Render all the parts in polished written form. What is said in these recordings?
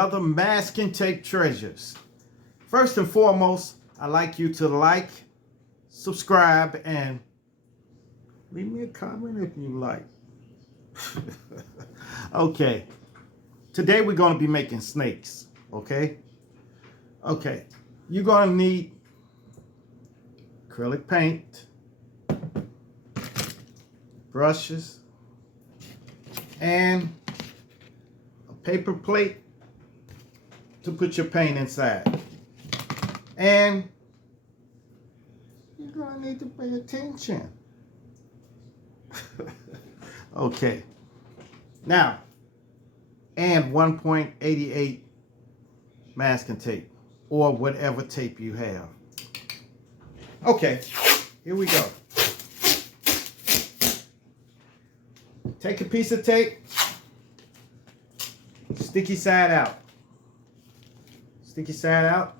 another Masking Tape Treasures. First and foremost, I'd like you to like, subscribe, and leave me a comment if you like. Okay, today we're going to be making snakes, okay? Okay, you're going to need acrylic paint, brushes, and a paper plate to put your paint inside. And you're going to need to pay attention. Okay. Now, and 1.88 masking tape or whatever tape you have. Okay, here we go. Take a piece of tape, sticky side out. Sticky side out,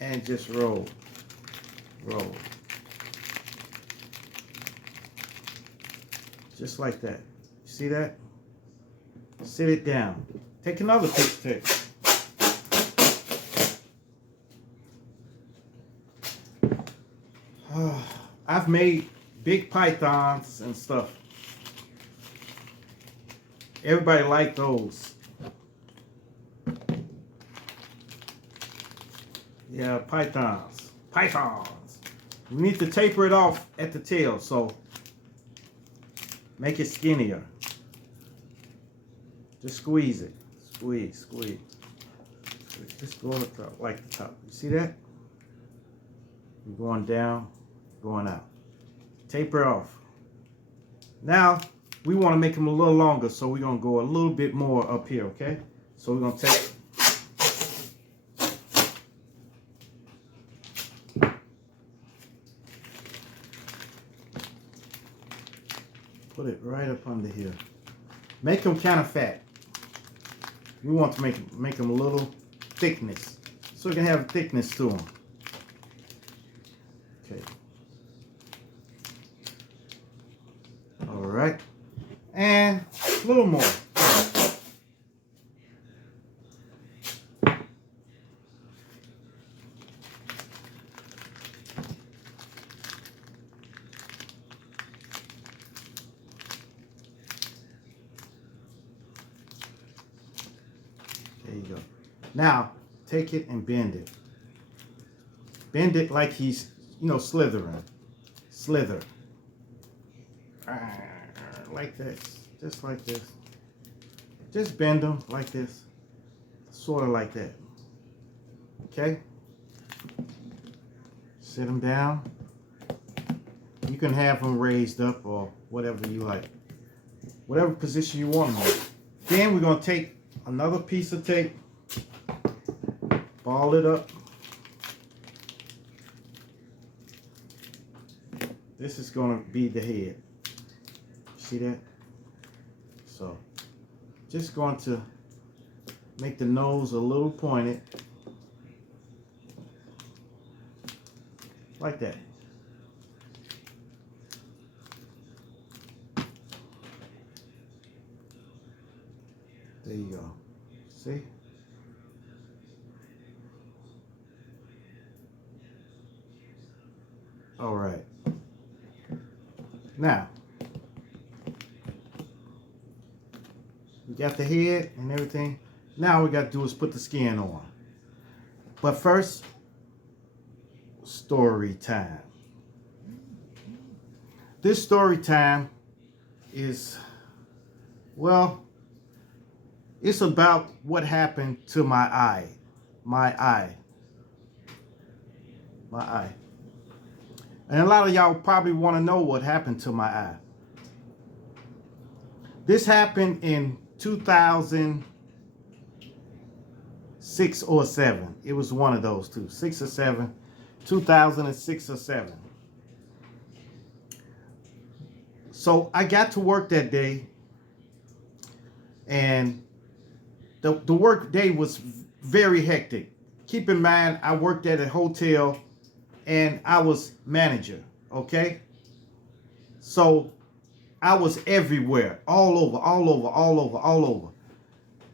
and just roll. Roll. Just like that. See that? Sit it down. Take another piece of tape. I've made big pythons and stuff. Everybody liked those. Yeah, pythons. Pythons. We need to taper it off at the tail, so make it skinnier. Just squeeze it. Squeeze, squeeze. Just go on the top, like the top. You see that? You're going down, going out. Taper off. Now, we want to make them a little longer, so we're going to go a little bit more up here, okay? So we're going to take... Put it right up under here. Make them kind of fat. We want to make them a little thickness, so we can have thickness to them. Okay. All right, and a little more. There you go. Now, take it and bend it. Bend it like he's, slithering. Slither. Like this. Just like this. Just bend them like this. Sort of like that. Okay? Sit them down. You can have them raised up or whatever you like. Whatever position you want them in. Then we're going to take another piece of tape, ball it up. This is going to be the head. See that? So, just going to make the nose a little pointed. Like that. There you go. See? All right. Now, we got the head and everything. Now all we got to do is put the skin on. But first, story time. This story time is, well, it's about what happened to my eye. My eye. My eye. And a lot of y'all probably want to know what happened to my eye. This happened in 2006 or 7. It was one of those two. 6 or 7. 2006 or 7. So I got to work that day. And the work day was very hectic. Keep in mind, I worked at a hotel and I was manager, okay? So I was everywhere, all over.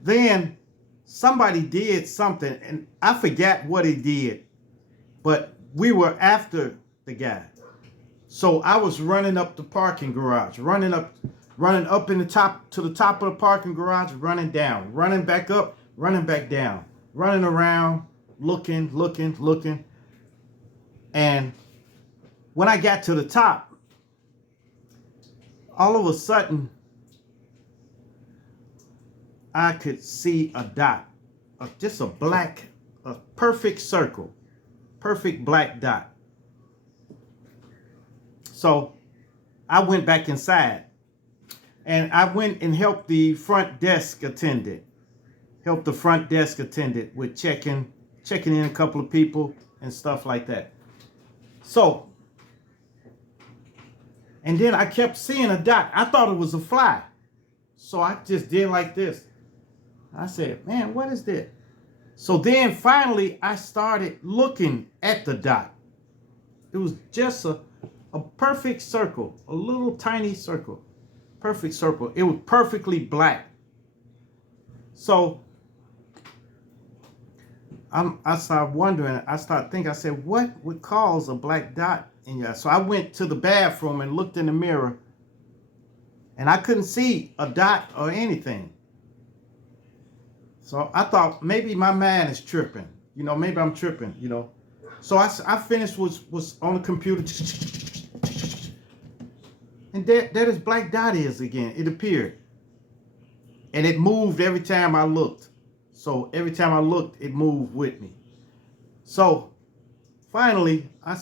Then somebody did something, and I forgot what he did, but we were after the guy. So I was running up the parking garage, running up in the top to the top of the parking garage, running down, running back up, running back down, running around, looking. And when I got to the top, all of a sudden, I could see a dot, just a perfect circle, perfect black dot. So I went back inside, and I went and helped the front desk attendant. With checking in a couple of people and stuff like that. So, and then I kept seeing a dot. I thought it was a fly. So I just did like this. I said, man, what is that? So then finally I started looking at the dot. It was just a perfect circle, a little tiny circle, perfect circle. It was perfectly black. So I started wondering, I started thinking, I said, what would cause a black dot in your eye? So I went to the bathroom and looked in the mirror, and I couldn't see a dot or anything. So I thought maybe my mind is tripping. Maybe I'm tripping, So I finished, was on the computer. And there this black dot is again. It appeared. And it moved every time I looked. So every time I looked, it moved with me. So finally, I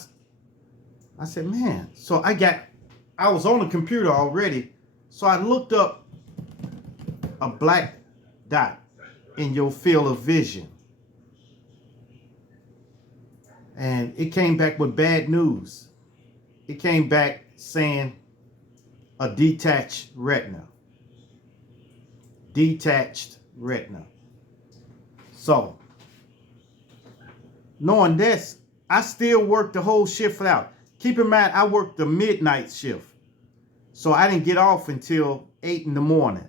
said, man. So I was on the computer already. So I looked up a black dot in your field of vision. And it came back with bad news. It came back saying a detached retina. Detached retina. So, knowing this, I still worked the whole shift out. Keep in mind, I worked the midnight shift. So I didn't get off until 8 in the morning.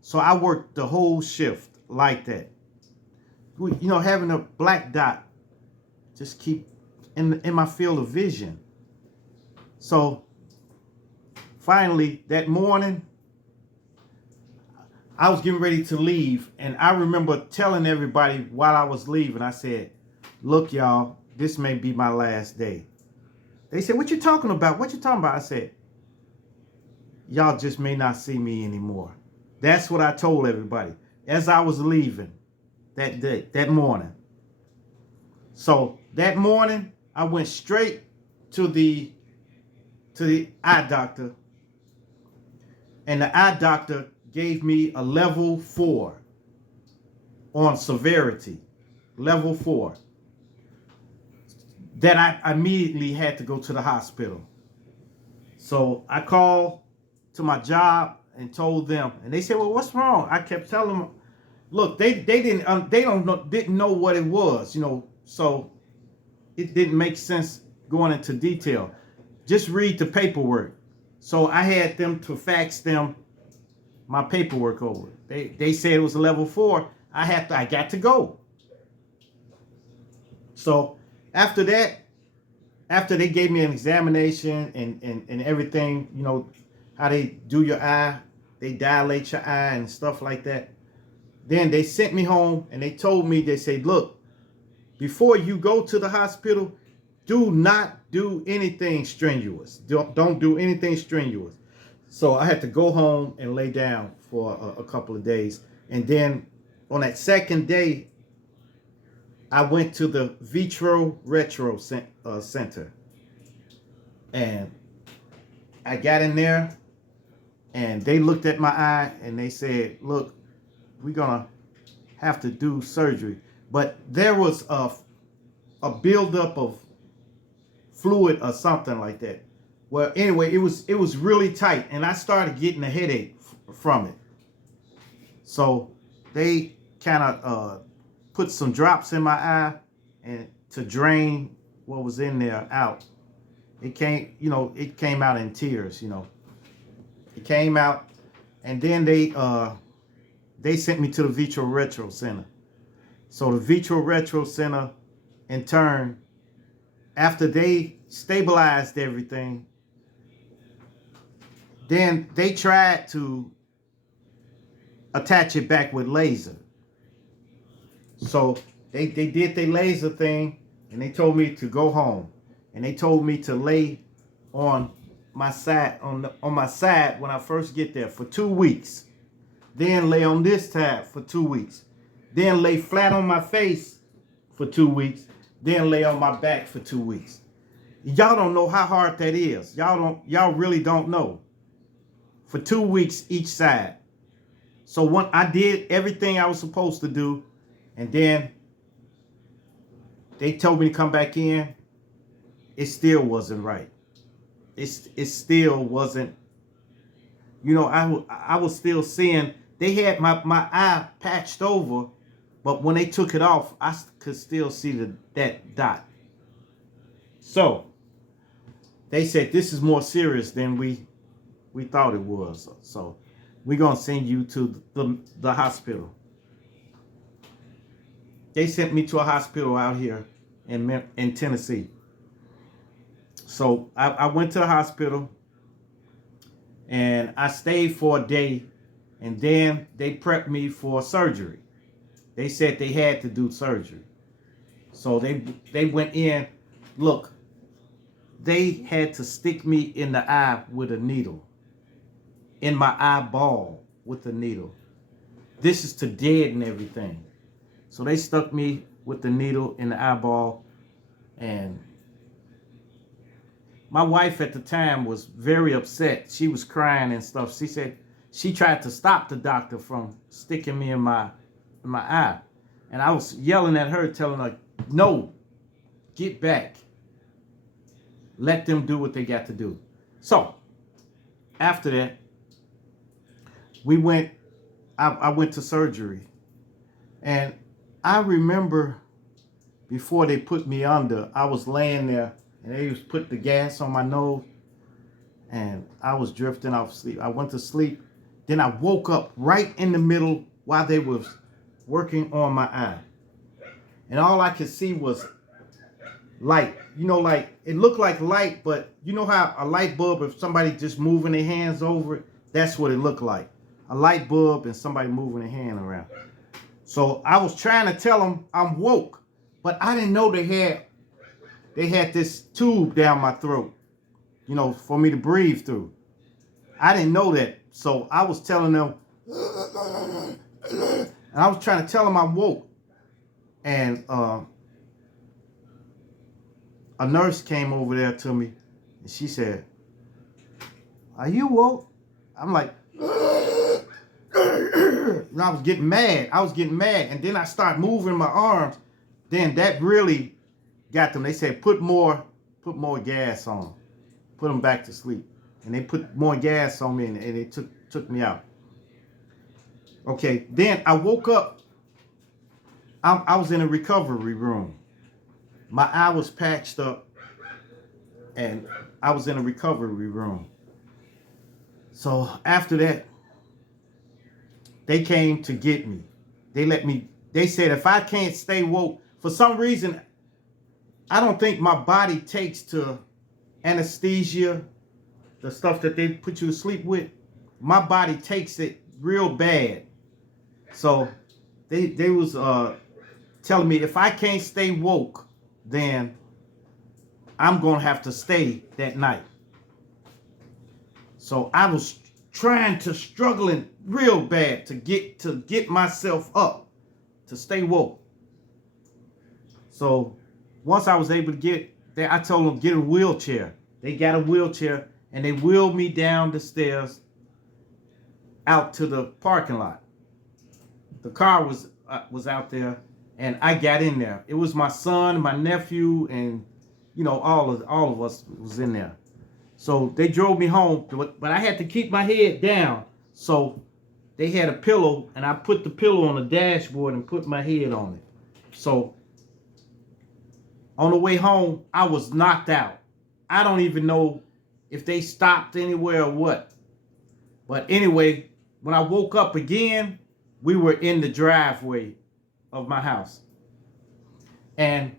So I worked the whole shift like that. Having a black dot just keep in my field of vision. So finally, that morning, I was getting ready to leave, and I remember telling everybody while I was leaving, I said, look, y'all, this may be my last day. They said, what you talking about? What you talking about? I said, y'all just may not see me anymore. That's what I told everybody as I was leaving that day, that morning. So that morning, I went straight to the eye doctor, and the eye doctor gave me a level 4 on severity, level 4, that I immediately had to go to the hospital. So I called to my job and told them, and they said, well, what's wrong? I kept telling them, look, they didn't know what it was, so it didn't make sense going into detail. Just read the paperwork. So I had them to fax them my paperwork over. They said it was a level 4. I got to go. So after that, after they gave me an examination and everything, how they do your eye, they dilate your eye and stuff like that. Then they sent me home, and they told me, they said, look, before you go to the hospital, do not do anything strenuous. Don't do anything strenuous. So I had to go home and lay down for a couple of days. And then on that second day, I went to the Vitro Retro Center. And I got in there, and they looked at my eye, and they said, look, we're going to have to do surgery. But there was a buildup of fluid or something like that. Well, anyway, it was really tight, and I started getting a headache from it. So they kind of put some drops in my eye and to drain what was in there out. It came out in tears, It came out, and then they they sent me to the Vitro Retro Center. So the Vitro Retro Center, in turn, after they stabilized everything, then they tried to attach it back with laser. So they did their laser thing, and they told me to go home. And they told me to lay on my side, on my side when I first get there for 2 weeks. Then lay on this side for 2 weeks. Then lay flat on my face for 2 weeks. Then lay on my back for 2 weeks. Y'all don't know how hard that is. Y'all really don't know. For 2 weeks each side. So when I did everything I was supposed to do, and then they told me to come back in, it still wasn't right. It still wasn't, you know, I was still seeing, they had my eye patched over, but when they took it off, I could still see that dot. So they said, this is more serious than we thought it was. So we're going to send you to the hospital. They sent me to a hospital out here in Tennessee. So I went to the hospital, and I stayed for a day, and then they prepped me for surgery. They said they had to do surgery. So they went in. Look, they had to stick me in the eye with a needle. In my eyeball with a needle. This is to deaden everything. So they stuck me with the needle in the eyeball, and my wife at the time was very upset. She was crying and stuff. She said she tried to stop the doctor from sticking me in my eye. And I was yelling at her, telling her, no, get back. Let them do what they got to do. So after that, I went to surgery. And I remember before they put me under, I was laying there, and they just put the gas on my nose, and I was drifting off sleep. I went to sleep. Then I woke up right in the middle while they was working on my eye. And all I could see was light. You know, like, it looked like light, but you know how a light bulb, if somebody just moving their hands over it, that's what it looked like. A light bulb and somebody moving their hand around. So I was trying to tell them I'm woke, but I didn't know they had this tube down my throat, you know, for me to breathe through. I didn't know that. So I was telling them, and I was trying to tell them I'm woke. And a nurse came over there to me, and she said, are you woke? I'm like, and I was getting mad. And then I started moving my arms. Then that really got them. They said, put more gas on them. Put them back to sleep. And they put more gas on me, and they took me out. Okay, then I woke up. I was in a recovery room. My eye was patched up, and I was in a recovery room. So after that, they came to get me. They said if I can't stay woke, for some reason, I don't think my body takes to anesthesia, the stuff that they put you to sleep with. My body takes it real bad. So they was telling me if I can't stay woke, then I'm going to have to stay that night. So I was struggling real bad to get myself up, to stay woke. So once I was able to get there, I told them get a wheelchair. They got a wheelchair, and they wheeled me down the stairs out to the parking lot. The car was out there, and I got in there. It was my son, my nephew, and you know all of us was in there. So they drove me home, but I had to keep my head down. So they had a pillow, and I put the pillow on the dashboard and put my head on it. So on the way home, I was knocked out. I don't even know if they stopped anywhere or what. But anyway, when I woke up again, we were in the driveway of my house. And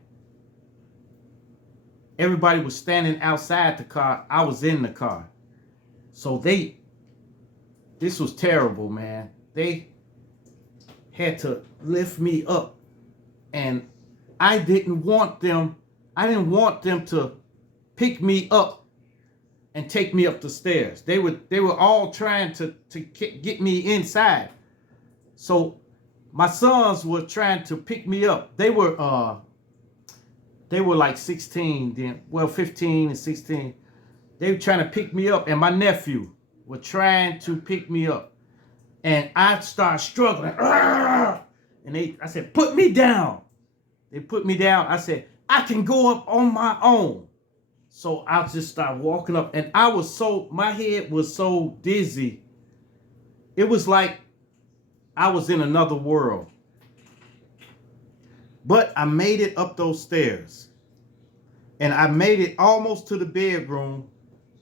everybody was standing outside the car. I was in the car. So this was terrible, man. They had to lift me up. And I didn't want them to pick me up and take me up the stairs. They were all trying to get me inside. So my sons were trying to pick me up. They were like 16 then, well, 15 and 16. They were trying to pick me up, and my nephew were trying to pick me up. And I started struggling. And I said, put me down. They put me down. I said, I can go up on my own. So I just started walking up, and my head was so dizzy. It was like I was in another world. But I made it up those stairs. And I made it almost to the bedroom.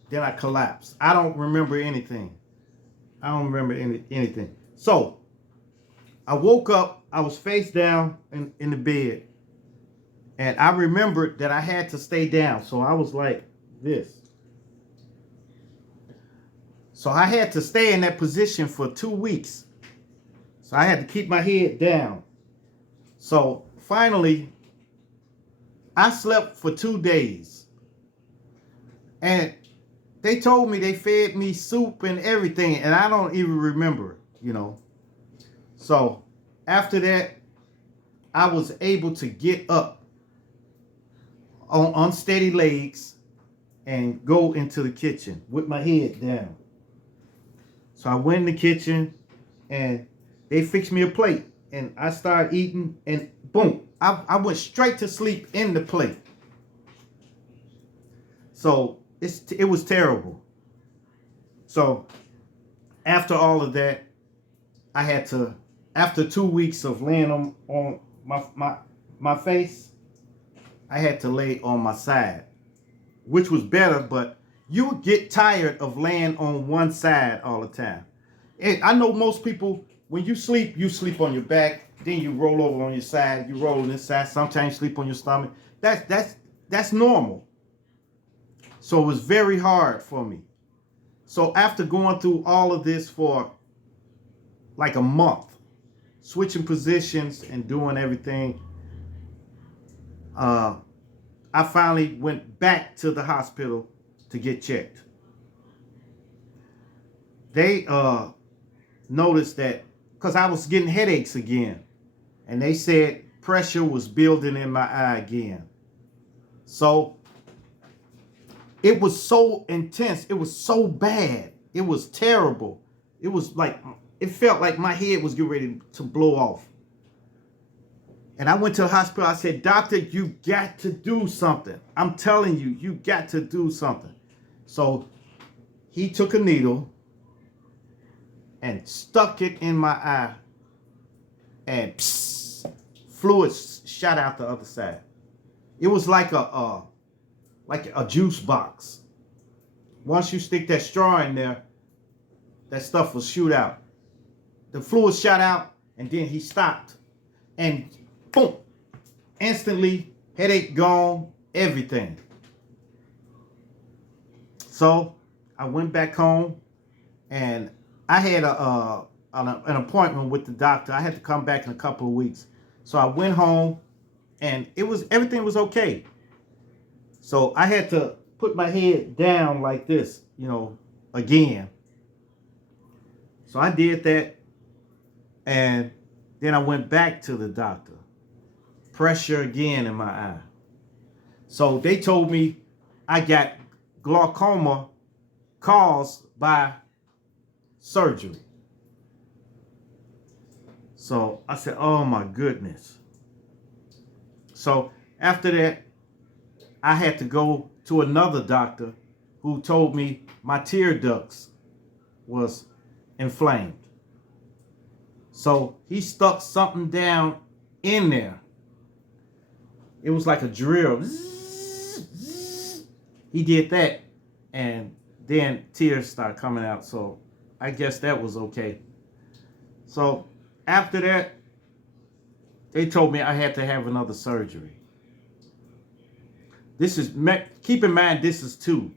Then I collapsed. I don't remember anything. Anything. So I woke up. I was face down in the bed. And I remembered that I had to stay down. So I was like this. So I had to stay in that position for 2 weeks. So I had to keep my head down. So finally, I slept for 2 days. And they told me they fed me soup and everything. And I don't even remember, So after that, I was able to get up on unsteady legs and go into the kitchen with my head down. So I went in the kitchen and they fixed me a plate, and I started eating, and boom, I went straight to sleep in the plate. So it was terrible. So after all of that, I had to, after 2 weeks of laying on my face, I had to lay on my side, which was better, but you would get tired of laying on one side all the time. And I know most people, when you sleep on your back, then you roll over on your side, you roll on this side, sometimes you sleep on your stomach. That's normal. So it was very hard for me. So after going through all of this for like a month, switching positions and doing everything, I finally went back to the hospital to get checked. They noticed that, because I was getting headaches again, and they said pressure was building in my eye again. So it was so intense. It was so bad. It was terrible. It was like, it felt like my head was getting ready to blow off. And I went to the hospital. I said, doctor, you got to do something. I'm telling you, you got to do something. So he took a needle and stuck it in my eye, and fluid shot out the other side. It was like a juice box. Once you stick that straw in there, that stuff will shoot out. The fluid shot out, and then he stopped, and boom, instantly, headache gone, everything. So I went back home, and I had an appointment with the doctor. I had to come back in a couple of weeks. So I went home, and everything was okay. So I had to put my head down like this, again. So I did that, and then I went back to the doctor. Pressure again in my eye. So they told me I got glaucoma caused by surgery. So I said, oh my goodness. So after that, I had to go to another doctor who told me my tear ducts was inflamed. So he stuck something down in there. It was like a drill. He did that, and then tears started coming out. So I guess that was okay. So After that, they told me I had to have another surgery. This is, keep in mind, this is 2.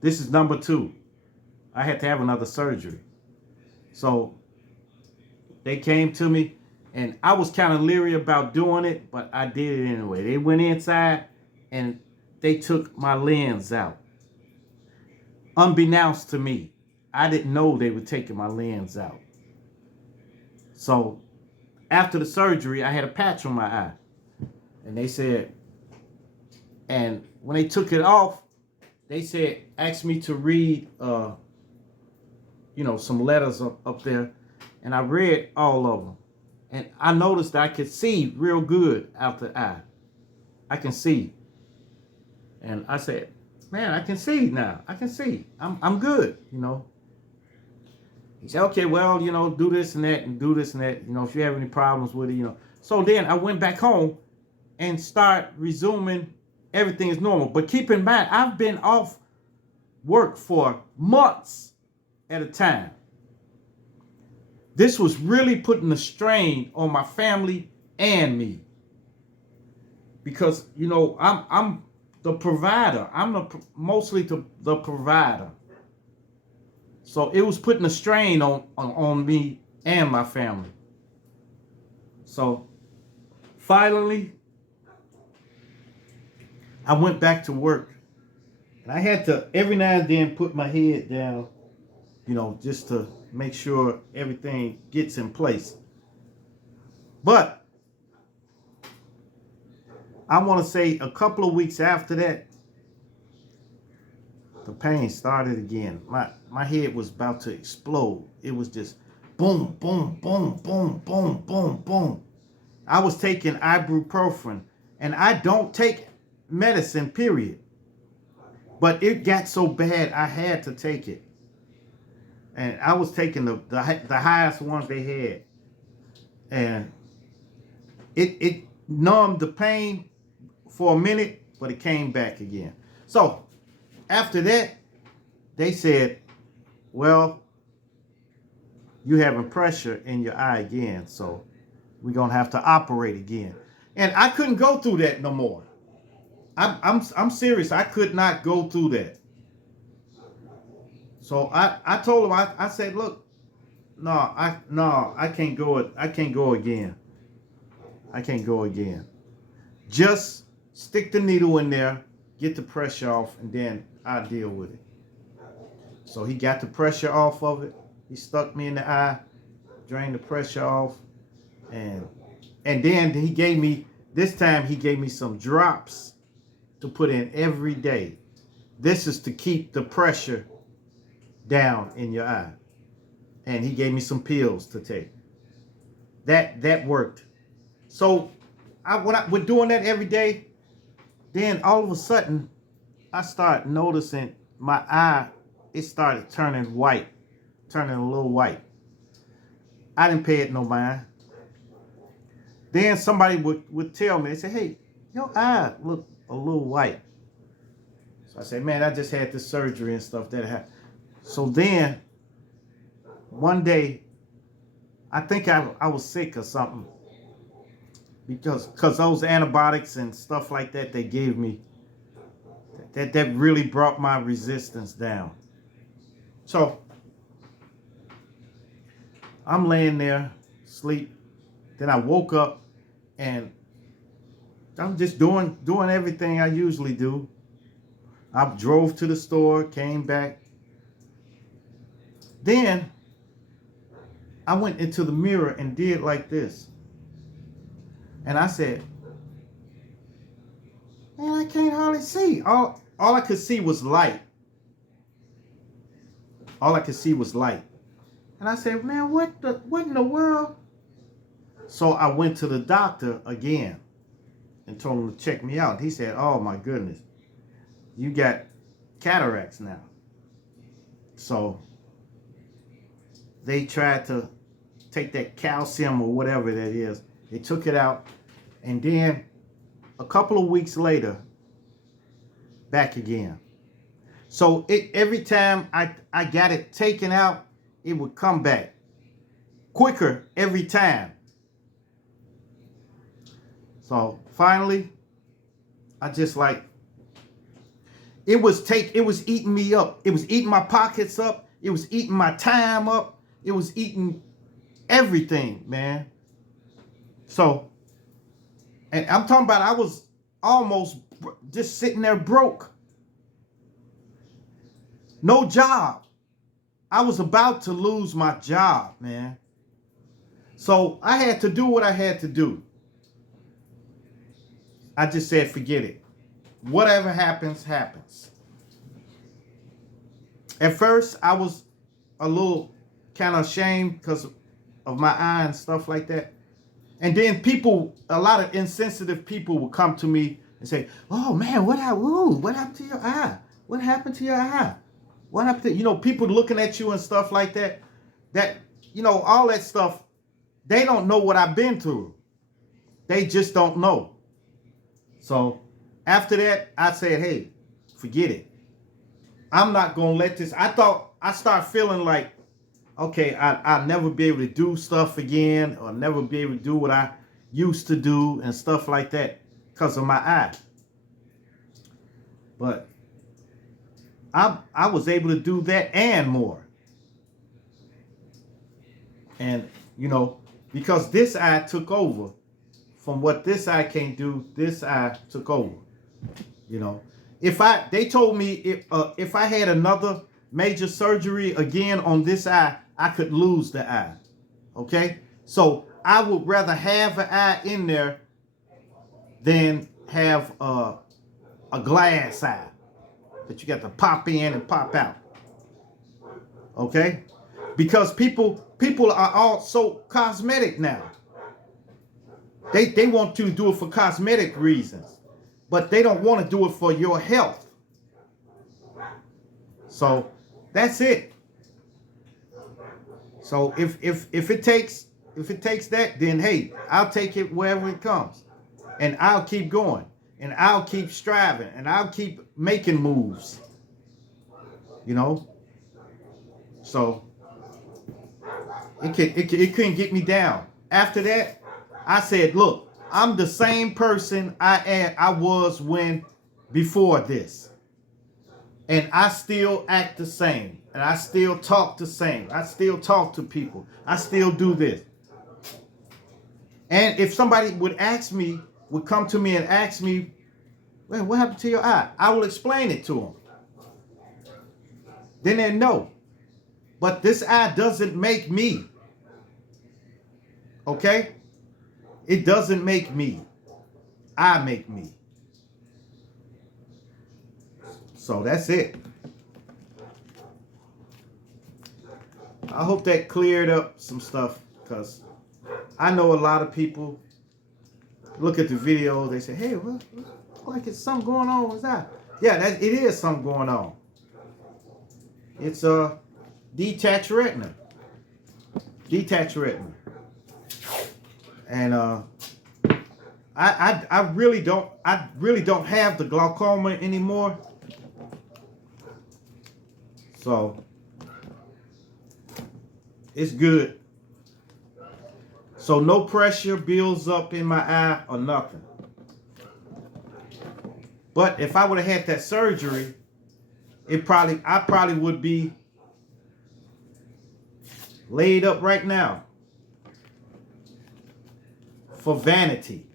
This is number 2. I had to have another surgery. So they came to me, and I was kind of leery about doing it, but I did it anyway. They went inside and they took my lens out. Unbeknownst to me, I didn't know they were taking my lens out. So after the surgery, I had a patch on my eye. And they said, and when they took it off, they said, asked me to read, some letters up there. And I read all of them. And I noticed that I could see real good out the eye. I can see. And I said, man, I can see now. I can see. I'm good, He said, okay, well, do this and that and do this and that. If you have any problems with it, So then I went back home and start resuming everything is normal. But keep in mind, I've been off work for months at a time. This was really putting a strain on my family and me. Because, I'm the provider. I'm mostly the provider. So it was putting a strain on me and my family. So finally, I went back to work. And I had to, every now and then, put my head down, just to make sure everything gets in place. But I want to say a couple of weeks after that, the pain started again. My head was about to explode. It was just boom, boom, boom, boom, boom, boom, boom. I was taking ibuprofen, and I don't take medicine, period. But it got so bad, I had to take it. And I was taking the highest ones they had. And it numbed the pain for a minute, but it came back again. So after that, they said, well, you having pressure in your eye again, so we're going to have to operate again. And I couldn't go through that no more. I'm serious. I could not go through that. So I told him, I said, look, I can't go. I can't go again. I can't go again. Just stick the needle in there, get the pressure off, and then I'll deal with it. So he got the pressure off of it. He stuck me in the eye, drained the pressure off, and then he gave me, this time he gave me some drops to put in every day. This is to keep the pressure down in your eye. And he gave me some pills to take. That worked. So when I was doing that every day, then all of a sudden I started noticing my eye, it started turning white, turning a little white. I didn't pay it no mind. Then somebody would tell me, they say, hey, your eye look a little white. So I said, man, I just had this surgery and stuff that happened. So then one day, I think I was sick or something, because those antibiotics and stuff like that they gave me, that really brought my resistance down. So I'm laying there, sleep. Then I woke up and I'm just doing everything I usually do. I drove to the store, came back. Then I went into the mirror and did like this. And I said, man, I can't hardly see. All I could see was light. All I could see was light. And I said, man, what in the world? So I went to the doctor again and told him to check me out. He said, oh my goodness, you got cataracts now. So they tried to take that calcium or whatever that is. They took it out. And then a couple of weeks later, back again. So every time I got it taken out, it would come back. quicker every time. So finally, I just like, it was eating me up. It was eating my pockets up. It was eating my time up. It was eating everything, man. So, and I'm talking about, I was almost just sitting there broke. No job. I was about to lose my job, man. So I had to do what I had to do. I just said, forget it. Whatever happens, happens. At first, I was a little kind of ashamed because of my eye and stuff like that. And then people, a lot of insensitive people would come to me and say, oh man, what happened to your eye? What happened to your eye? What happened to, people looking at you and stuff like that, all that stuff, they don't know what I've been through. They just don't know. So after that, I said, hey, forget it. I'm not going to let this. I started feeling like, okay, I'll never be able to do stuff again, or never be able to do what I used to do and stuff like that because of my eye. But I was able to do that and more. And, because this eye took over. From what this eye can't do, this eye took over. They told me if I had another major surgery again on this eye, I could lose the eye. Okay? So I would rather have an eye in there than have a glass eye that you got to pop in and pop out. Okay? Because people are all so cosmetic now. They want to do it for cosmetic reasons, but they don't want to do it for your health. So that's it. So if it takes that, then hey, I'll take it wherever it comes, and I'll keep going, and I'll keep striving, and I'll keep making moves. So it couldn't get me down. After that, I said, look, I'm the same person I was before this. And I still act the same. And I still talk the same. I still talk to people. I still do this. And if somebody would come to me and ask me, well, what happened to your eye? I will explain it to them. Then they know. But this eye doesn't make me. Okay? It doesn't make me. I make me. So that's it. I hope that cleared up some stuff, because I know a lot of people look at the video, they say, hey, well, look like it's something going on with that. Yeah, it is something going on. It's a detached retina. Detached retina. And I really don't have the glaucoma anymore. So it's good. So no pressure builds up in my eye or nothing. But if I would have had that surgery, I probably would be laid up right now for vanity.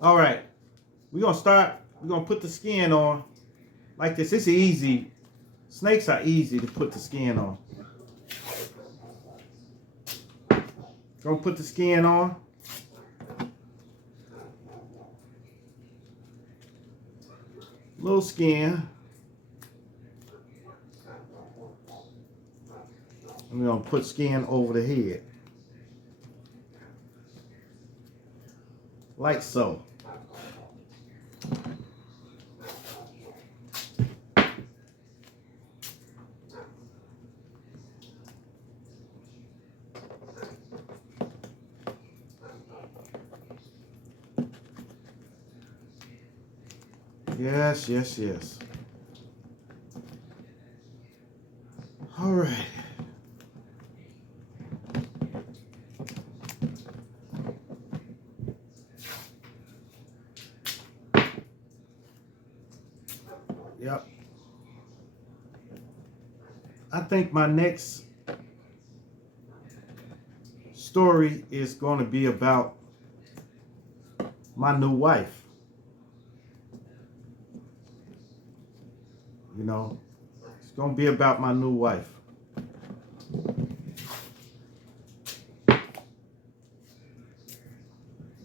All right, we're gonna put the skin on like this. It's easy. Snakes are easy to put the skin on. Gonna put the skin on. Little skin. And we're gonna put skin over the head. Like so. Yes, yes, yes. All right. Yep. I think my next story is going to be about my new wife. You know, it's going to be about my new wife.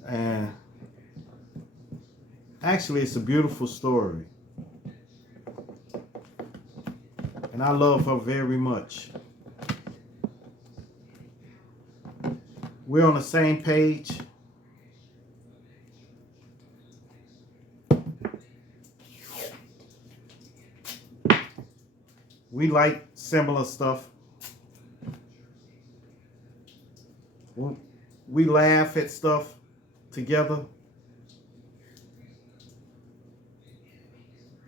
And actually, it's a beautiful story. And I love her very much. We're on the same page. We like similar stuff. We laugh at stuff together.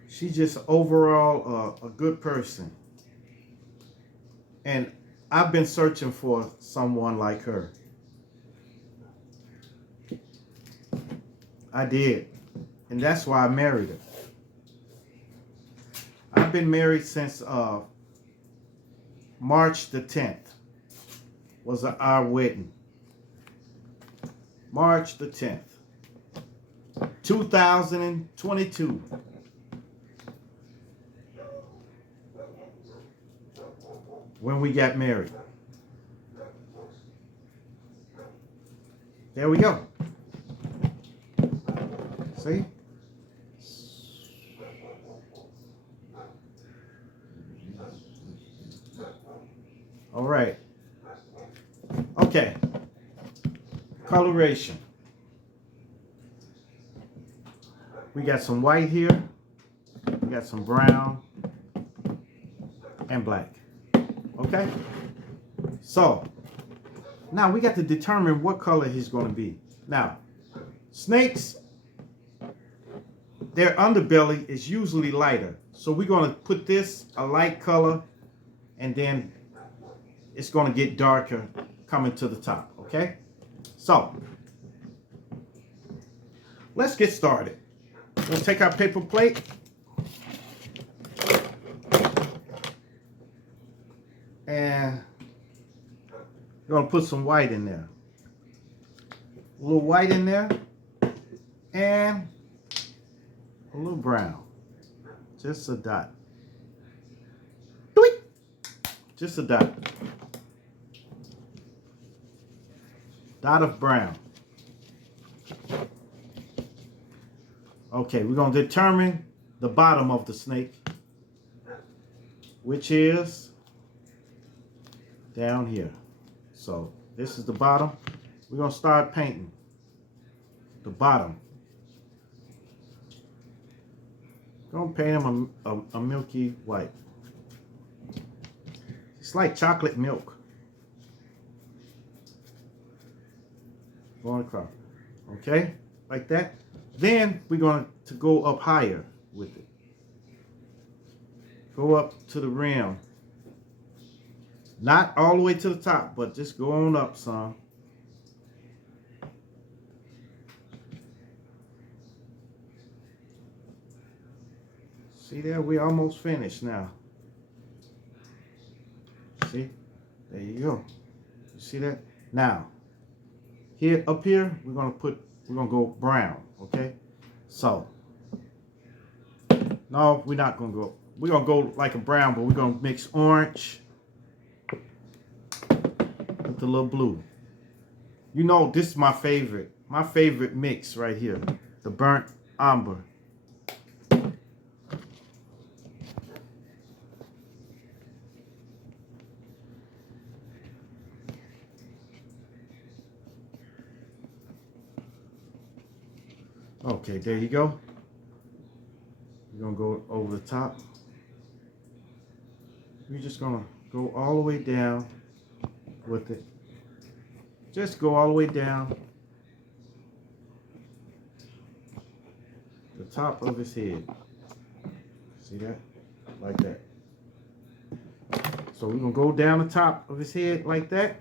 She's just overall a good person. And I've been searching for someone like her. I did. And that's why I married her. I've been married since March the 10th was our wedding. March the 10th, 2022. When we got married. There we go. See? All right. Okay. Coloration. We got some white here. We got some brown and black. Okay? So, now we got to determine what color he's going to be. Now, snakes, their underbelly is usually lighter. So we're going to put this a light color, and then it's going to get darker coming to the top. Okay? So, let's get started. We'll take our paper plate. And we're going to put some white in there. A little white in there. And a little brown. Just a dot. Just a dot. Dot of brown. Okay, we're going to determine the bottom of the snake, which is down here. So this is the bottom. We're going to start painting the bottom. Going to paint him a milky white. It's like chocolate milk. Going across. Okay? Like that. Then we're going to go up higher with it. Go up to the rim. Not all the way to the top, but just go on up some. See there? We're almost finished now. See? There you go. You see that? Now, here up here, we're gonna go brown, okay? So, no, we're not gonna go. We're gonna go like a brown, but we're gonna mix orange with the little blue. You know, this is my favorite. My favorite mix right here. The burnt umber. Okay, there you go. We're gonna go over the top. We're just gonna go all the way down with it. Just go all the way down the top of his head. See that? Like that. So we're going to go down the top of his head like that.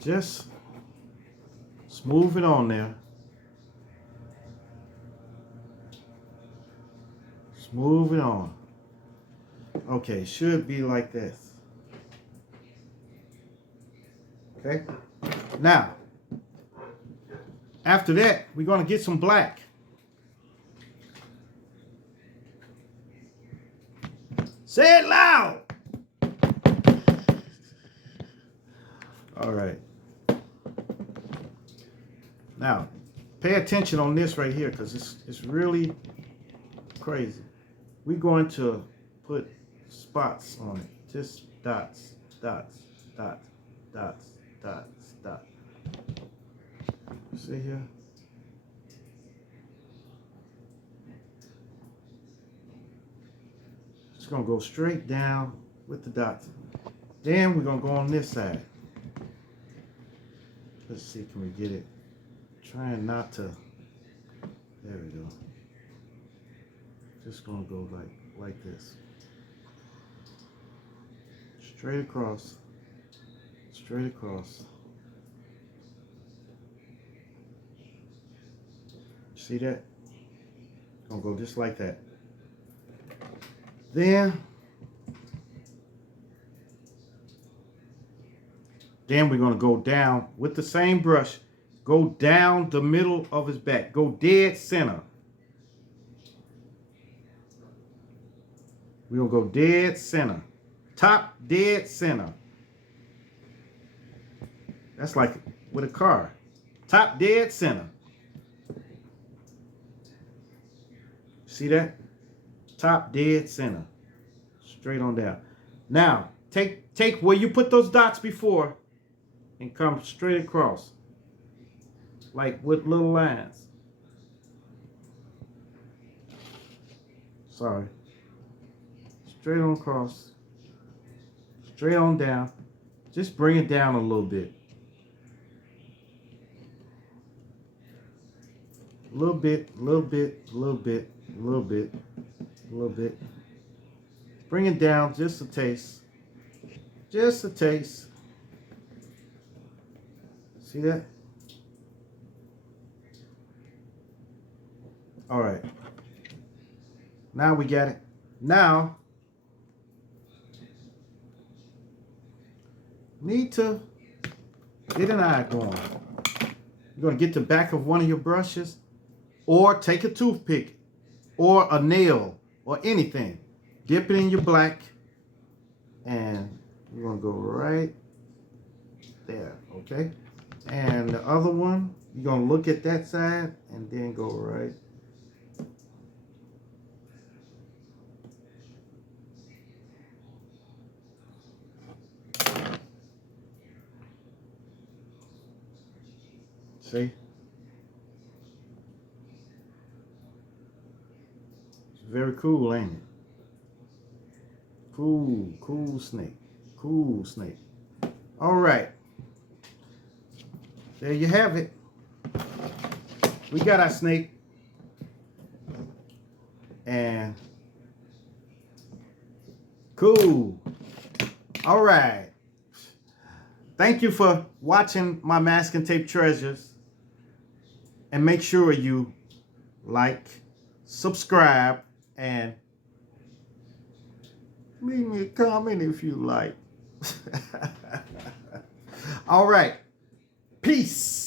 Just smooth it on there. Smooth it on. Okay, should be like this. Okay. Now, after that, we're going to get some black. Say it loud. All right. Now, pay attention on this right here because it's really crazy. We're going to put spots on it. Just dots, dots, dots, dots, dots, dots. See here? Just gonna go straight down with the dots. Then we're gonna go on this side. Let's see, can we get it? Trying not to. There we go. Just gonna go like this. Straight across. Straight across. See that? Gonna go just like that. Then we're gonna go down with the same brush. Go down the middle of his back. Go dead center. We're gonna go dead center. Top dead center. That's like with a car. Top dead center. See that? Top dead center. Straight on down. Now, take where you put those dots before and come straight across. Like with little lines. Sorry. Straight on across. Straight on down. Just bring it down a little bit. A little bit, a little bit, a little bit, a little bit, a little bit. Bring it down just a taste. Just a taste. See that? All right. Now we got it. Now, need to get an eye going. You're going to get the back of one of your brushes or take a toothpick or a nail or anything. Dip it in your black and you're going to go right there, okay? And the other one, you're going to look at that side and then go right. See? It's very cool, ain't it? Cool, cool snake. Cool snake. All right. There you have it. We got our snake. And cool. All right. Thank you for watching my masking tape treasures. And make sure you like, subscribe, and leave me a comment if you like. All right. Peace.